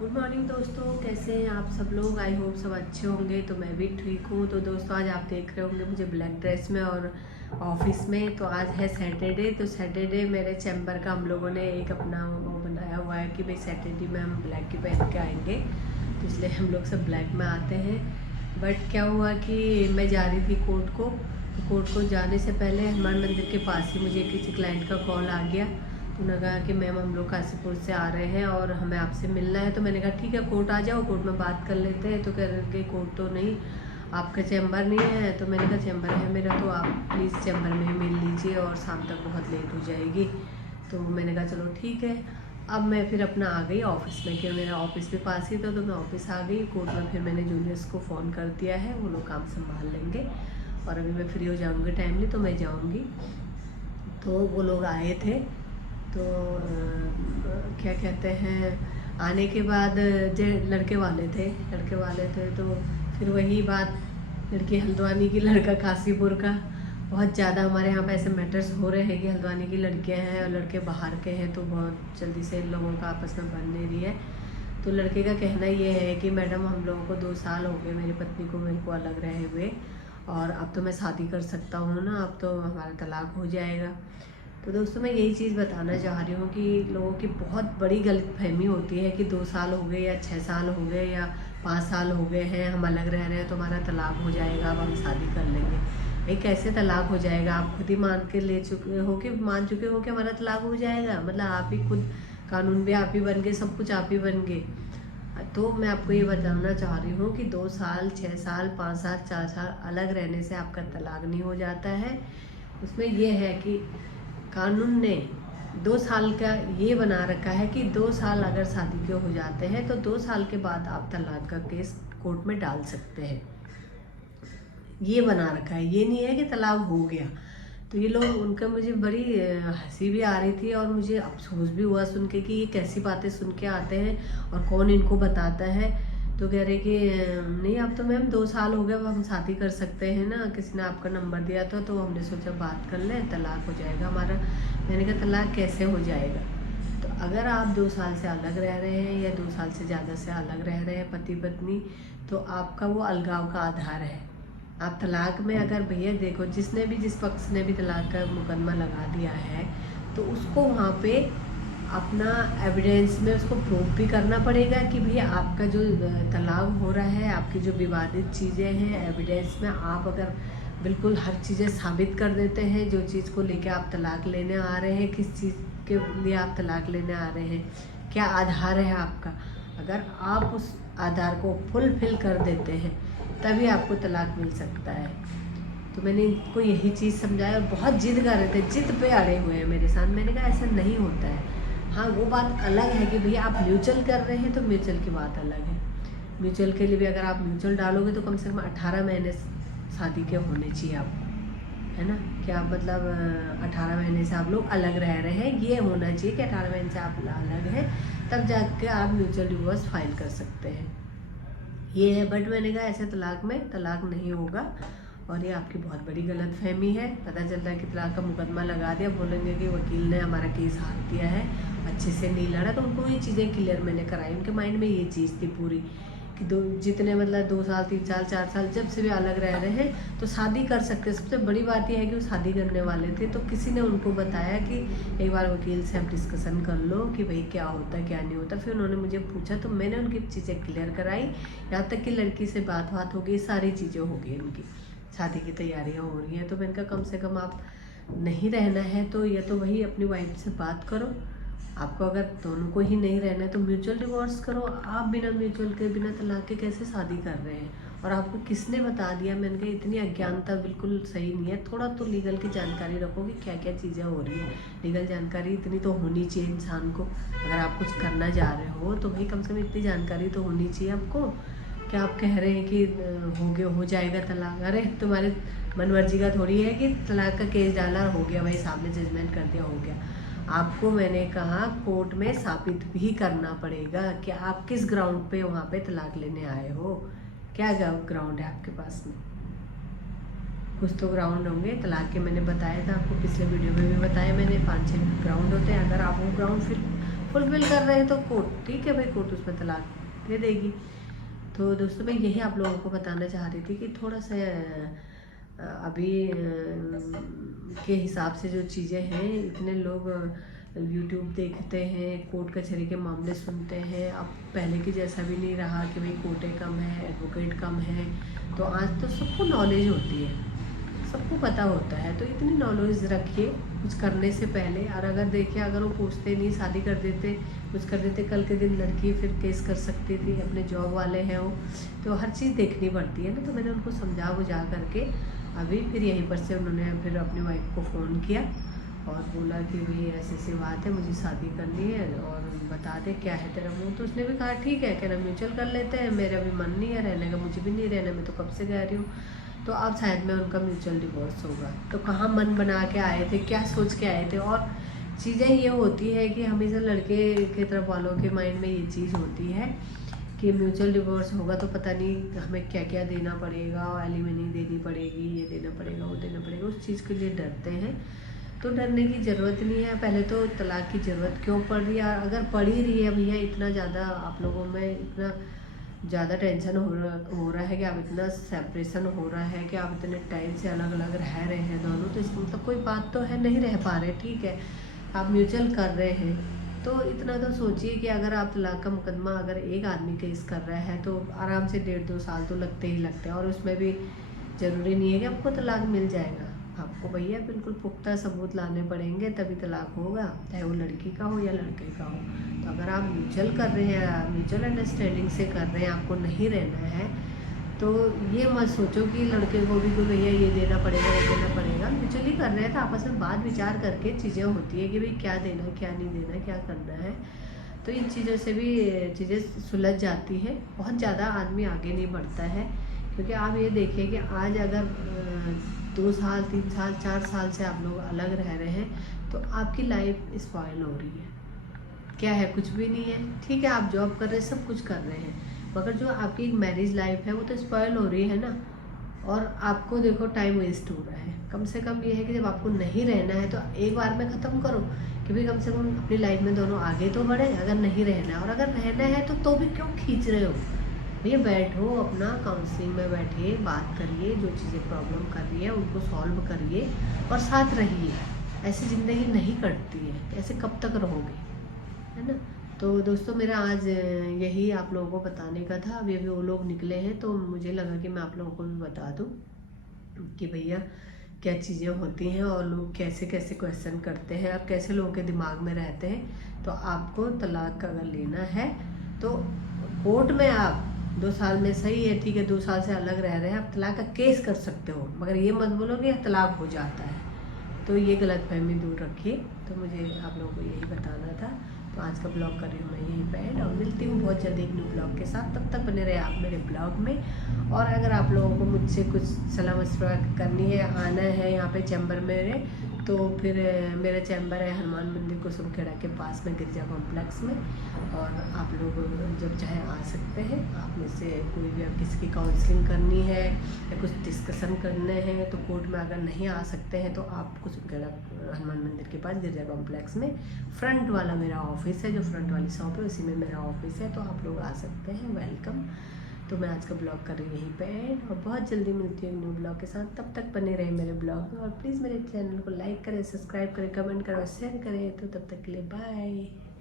Good morning दोस्तों, कैसे हैं आप सब लोग। आई होप सब अच्छे होंगे। तो मैं भी ठीक हूँ। तो दोस्तों आज आप देख रहे होंगे मुझे ब्लैक ड्रेस में और ऑफिस में। तो आज है सैटरडे। तो सैटरडे मेरे चैम्बर का हम लोगों ने एक अपना वो बनाया हुआ है कि भाई सैटरडे में हम ब्लैक ही पहन के आएंगे। तो इसलिए हम लोग सब ब्लैक में आते हैं। बट क्या हुआ कि मैं जा रही थी कोर्ट को। तो कोर्ट को जाने से पहले हनुमान मंदिर के पास ही मुझे किसी क्लाइंट का कॉल आ गया। तो उन्होंने कहा कि मैम हम लोग काशीपुर से आ रहे हैं और हमें आपसे मिलना है। तो मैंने कहा ठीक है, कोर्ट आ जाओ, कोर्ट में बात कर लेते हैं। तो कह रहे कि कोर्ट तो नहीं, आपका चैम्बर नहीं है। तो मैंने कहा चैम्बर है मेरा, तो आप प्लीज़ चैम्बर में ही मिल लीजिए और शाम तक बहुत लेट हो जाएगी। तो मैंने कहा चलो ठीक है। अब मैं फिर अपना आ गई ऑफिस में, कि मेरा ऑफिस भी पास ही था। तो मैं ऑफिस आ गई। कोर्ट में फिर मैंने जूनियर्स को फ़ोन कर दिया है, वो लोग काम संभाल लेंगे। और अभी मैं फ्री हो जाऊँगी टाइमली तो मैं जाऊँगी। तो वो लोग आए थे। तो क्या कहते हैं, आने के बाद जो लड़के वाले थे तो फिर वही बात, लड़की हल्द्वानी की लड़का काशीपुर का। बहुत ज़्यादा हमारे यहाँ पे ऐसे मैटर्स हो रहे हैं कि हल्द्वानी की लड़कियाँ हैं और लड़के बाहर के हैं। तो बहुत जल्दी से इन लोगों का आपस में बन नहीं रही है। तो लड़के का कहना ये है कि मैडम हम लोगों को 2 साल हो गए, मेरी पत्नी को मेरे को अलग रहे हुए, और अब तो मैं शादी कर सकता हूँ ना, अब तो हमारा तलाक हो जाएगा। तो दोस्तों मैं यही चीज़ बताना चाह रही हूँ कि लोगों की बहुत बड़ी गलतफहमी होती है कि 2 साल हो गए या 6 साल हो गए या 5 साल हो गए हैं, हम अलग रह रहे हैं तो हमारा तलाक हो जाएगा, अब हम शादी कर लेंगे। भाई कैसे तलाक हो जाएगा? आप खुद ही मान चुके हो कि हमारा तलाक हो जाएगा। मतलब आप ही खुद कानून भी आप ही बन गए, सब कुछ आप ही बन गए। तो मैं आपको ये बताना चाह रही हूँ कि 2 साल, 6 साल, 5 साल, 4 साल अलग रहने से आपका तलाक नहीं हो जाता है। उसमें ये है कि कानून ने 2 साल का ये बना रखा है कि 2 साल अगर शादी के हो जाते हैं तो 2 साल के बाद आप तलाक का केस कोर्ट में डाल सकते हैं। ये बना रखा है, ये नहीं है कि तलाक हो गया। तो ये लोग, उनका मुझे बड़ी हंसी भी आ रही थी और मुझे अफसोस भी हुआ सुन के कि ये कैसी बातें सुन के आते हैं और कौन इनको बताता है। तो कह रहे कि नहीं अब तो मैम 2 साल हो गए, अब हम शादी कर सकते हैं ना, किसी ने आपका नंबर दिया था तो हमने सोचा बात कर लें, तलाक हो जाएगा हमारा। मैंने कहा तलाक कैसे हो जाएगा? तो अगर आप 2 साल से अलग रह रहे हैं या 2 साल से ज़्यादा से अलग रह रहे हैं पति पत्नी, तो आपका वो अलगाव का आधार है। आप तलाक में अगर, भैया देखो, जिस पक्ष ने भी तलाक का मुकदमा लगा दिया है तो उसको वहाँ पे अपना एविडेंस में उसको प्रूव भी करना पड़ेगा कि भैया आपका जो तलाक हो रहा है, आपकी जो विवादित चीज़ें हैं, एविडेंस में आप अगर बिल्कुल हर चीज़ें साबित कर देते हैं, जो चीज़ को लेकर आप तलाक लेने आ रहे हैं, किस चीज़ के लिए आप तलाक लेने आ रहे हैं, क्या आधार है आपका, अगर आप उस आधार को फुलफिल कर देते हैं तभी आपको तलाक मिल सकता है। तो मैंने इनको यही चीज़ समझाया और बहुत जिद कर रहे थे, जिद पे अड़े हुए हैं मेरे साथ। मैंने कहा ऐसा नहीं होता है। हाँ वो बात अलग है कि भैया आप म्यूचुअल कर रहे हैं तो म्यूचुअल की बात अलग है। म्यूचुअल के लिए भी अगर आप म्यूचुअल डालोगे तो कम से कम 18 महीने शादी के होने चाहिए आपको, है ना। क्या मतलब 18 महीने से आप लोग अलग रह रहे हैं, ये होना चाहिए कि 18 महीने से आप अलग हैं, तब जाके आप म्यूचुअल डिवोर्स फाइल कर सकते हैं, ये है। बट मैंने कहा ऐसे तलाक में तलाक नहीं होगा और ये आपकी बहुत बड़ी गलतफहमी है। पता चलता है कि तलाक का मुकदमा लगा दिया, बोलेंगे कि वकील ने हमारा केस हार दिया है, अच्छे से नहीं लड़ा। तो उनको ये चीज़ें क्लियर मैंने कराई, उनके माइंड में ये चीज़ थी पूरी कि जितने मतलब 2 साल, 3 साल, 4 साल जब से भी अलग रह रहे हैं तो शादी कर सकते हैं। सबसे बड़ी बात यह है कि वो शादी करने वाले थे। तो किसी ने उनको बताया कि एक बार वकील से आप डिस्कशन कर लो कि भाई क्या होता है क्या नहीं होता। फिर उन्होंने मुझे पूछा तो मैंने उनकी चीज़ें क्लियर कराई, यहाँ तक कि लड़की से बात हो गई, सारी चीज़ें हो गई, उनकी शादी की तैयारियाँ हो रही हैं। तो मैंने कहा कम से कम आप नहीं रहना है तो या तो वही अपनी वाइफ से बात करो, आपको अगर दोनों को ही नहीं रहना है तो म्यूचुअल डिवोर्स करो। आप बिना म्यूचुअल के, बिना तलाक के कैसे शादी कर रहे हैं? और आपको किसने बता दिया? मैंने कहा इतनी अज्ञानता बिल्कुल सही नहीं है। थोड़ा तो लीगल की जानकारी रखो कि क्या क्या चीज़ें हो रही हैं। लीगल जानकारी इतनी तो होनी चाहिए इंसान को। अगर आप कुछ करना जा रहे हो तो भाई कम से कम इतनी जानकारी तो होनी चाहिए आपको। क्या आप कह रहे हैं कि हो जाएगा तलाक? अरे तुम्हारे मन मर्जी का थोड़ी है कि तलाक का केस डाला हो गया, भाई साहब ने जजमेंट कर दिया हो गया। आपको मैंने कहा कोर्ट में साबित भी करना पड़ेगा कि आप किस ग्राउंड पे वहाँ पे तलाक लेने आए हो। क्या ग्राउंड है आपके पास में? कुछ तो ग्राउंड होंगे तलाक के। मैंने बताया था आपको, पिछले वीडियो में भी बताया मैंने, 5-6 ग्राउंड होते हैं। अगर आप वो ग्राउंड फिर फुलफिल कर रहे हैं तो कोर्ट ठीक है भाई, कोर्ट उसमें तलाक दे देगी। तो दोस्तों मैं यही आप लोगों को बताना चाह रही थी कि थोड़ा सा अभी के हिसाब से जो चीज़ें हैं, इतने लोग यूट्यूब देखते हैं, कोर्ट कचहरी के मामले सुनते हैं। अब पहले की जैसा भी नहीं रहा कि भाई कोर्टें कम है, एडवोकेट कम है। तो आज तो सबको नॉलेज होती है, सबको पता होता है। तो इतनी नॉलेज रखिए कुछ करने से पहले। और अगर देखिए, अगर वो पूछते नहीं, शादी कर देते, कुछ कर देते, कल के दिन लड़की फिर केस कर सकती थी, अपने जॉब वाले हैं वो, तो हर चीज़ देखनी पड़ती है ना। तो मैंने उनको समझा बुझा करके अभी फिर यहीं पर से उन्होंने फिर अपनी वाइफ को फ़ोन किया और बोला कि भाई ऐसी ऐसी बात है, मुझे शादी करनी है और बता दे क्या है तेरा मुँह। तो उसने भी कहा ठीक है, कहना म्यूचुअल कर लेते हैं, मेरा भी मन नहीं है रहने का, मुझे भी नहीं रहना, मैं तो कब से कह रही हूँ। तो अब शायद में उनका म्यूचुअल डिवोर्स होगा। तो कहाँ मन बना के आए थे, क्या सोच के आए थे। और चीज़ें ये होती है कि हमेशा लड़के के तरफ वालों के माइंड में ये चीज़ होती है कि म्यूचुअल डिवोर्स होगा तो पता नहीं हमें क्या क्या देना पड़ेगा, एलिमनी देनी पड़ेगी, ये देना पड़ेगा, वो देना पड़ेगा, उस चीज़ के लिए डरते हैं। तो डरने की ज़रूरत नहीं है। पहले तो तलाक की ज़रूरत क्यों पड़ रही है, अगर पड़ ही रही है भैया, इतना ज़्यादा आप लोगों में इतना ज़्यादा टेंशन हो रहा है कि आप इतना सेपरेशन हो रहा है कि आप इतने टाइम से अलग अलग रह रहे हैं दोनों, तो इसका मतलब कोई बात तो है, नहीं रह पा रहे, ठीक है, आप म्यूचुअल कर रहे हैं। तो इतना तो सोचिए कि अगर आप तलाक का मुकदमा अगर एक आदमी केस कर रहा है तो आराम से 1.5-2 साल तो लगते ही लगते हैं। और उसमें भी ज़रूरी नहीं है कि आपको तलाक मिल जाएगा, आपको भैया बिल्कुल पुख्ता सबूत लाने पड़ेंगे तभी तलाक होगा, चाहे वो लड़की का हो या लड़के का हो। तो अगर आप म्यूचुअल कर रहे हैं, म्यूचुअल अंडरस्टैंडिंग से कर रहे हैं, आपको नहीं रहना है, तो ये मत सोचो कि लड़के को भी कोई भैया ये देना पड़ेगा, ये देना पड़ेगा। म्यूचुअली कर रहे हैं तो आपस में बात विचार करके चीज़ें होती है कि भाई क्या देना, क्या नहीं देना, क्या करना है। तो इन चीज़ों से भी चीज़ें सुलझ जाती हैं, बहुत ज़्यादा आदमी आगे नहीं बढ़ता है। क्योंकि आप ये देखिए कि आज अगर 2 साल 3 साल 4 साल से आप लोग अलग रह रहे हैं तो आपकी लाइफ स्पॉइल हो रही है। क्या है, कुछ भी नहीं है, ठीक है, आप जॉब कर रहे हैं, सब कुछ कर रहे हैं, मगर जो आपकी एक मैरिज लाइफ है वो तो स्पॉइल हो रही है ना। और आपको देखो टाइम वेस्ट हो रहा है। कम से कम ये है कि जब आपको नहीं रहना है तो एक बार में ख़त्म करो कि भाई कम से कम अपनी लाइफ में दोनों आगे तो बढ़े। अगर नहीं रहना है, और अगर रहना है तो भी क्यों खींच रहे हो भैया, बैठो अपना काउंसलिंग में बैठिए, बात करिए, जो चीज़ें प्रॉब्लम कर रही है उनको सॉल्व करिए और साथ रहिए। ऐसी ज़िंदगी नहीं कटती है, ऐसे कब तक रहोगे, है ना। तो दोस्तों मेरा आज यही आप लोगों को बताने का था। अभी अभी वो लोग निकले हैं तो मुझे लगा कि मैं आप लोगों को भी बता दूं कि भैया क्या चीज़ें होती हैं और लोग कैसे कैसे क्वेश्चन करते हैं और कैसे लोगों के दिमाग में रहते हैं। तो आपको तलाक अगर लेना है तो कोर्ट में आप 2 साल में सही है, ठीक है, 2 साल से अलग रह रहे हैं, आप तलाक का केस कर सकते हो, मगर ये मत बोलो कि तलाक हो जाता है। तो ये गलतफहमी दूर रखिए। तो मुझे आप लोगों को यही बताना था। तो आज का ब्लॉग कर रही हूँ मैं यहीं पे एंड, और मिलती हूँ बहुत जल्दी एक न्यू ब्लॉग के साथ। तब तक बने रहे आप मेरे ब्लॉग में। और अगर आप लोगों को मुझसे कुछ सलाह मशवरा करनी है, आना है यहाँ पे चैम्बर मेरे, तो फिर मेरा चैम्बर है हनुमान मंदिर कुसुमखेड़ा के पास में, गिरजा कॉम्प्लेक्स में। और आप लोग जब चाहे आ सकते हैं। आप में से कोई भी अब किसी की काउंसलिंग करनी है या कुछ डिस्कशन करने हैं तो कोर्ट में अगर नहीं आ सकते हैं तो आप कुसुमखेड़ा हनुमान मंदिर के पास गिरजा कॉम्प्लेक्स में फ्रंट वाला मेरा ऑफिस है, जो फ्रंट वाली शॉप है उसी में मेरा ऑफिस है, तो आप लोग आ सकते हैं, वेलकम। तो मैं आज का ब्लॉग कर रही हूँ यहीं पे एंड, और बहुत जल्दी मिलती हूँ न्यू ब्लॉग के साथ। तब तक बने रहे मेरे ब्लॉग में और प्लीज़ मेरे चैनल को लाइक करें, सब्सक्राइब करें, कमेंट करें और शेयर करें। तो तब तक के लिए बाय।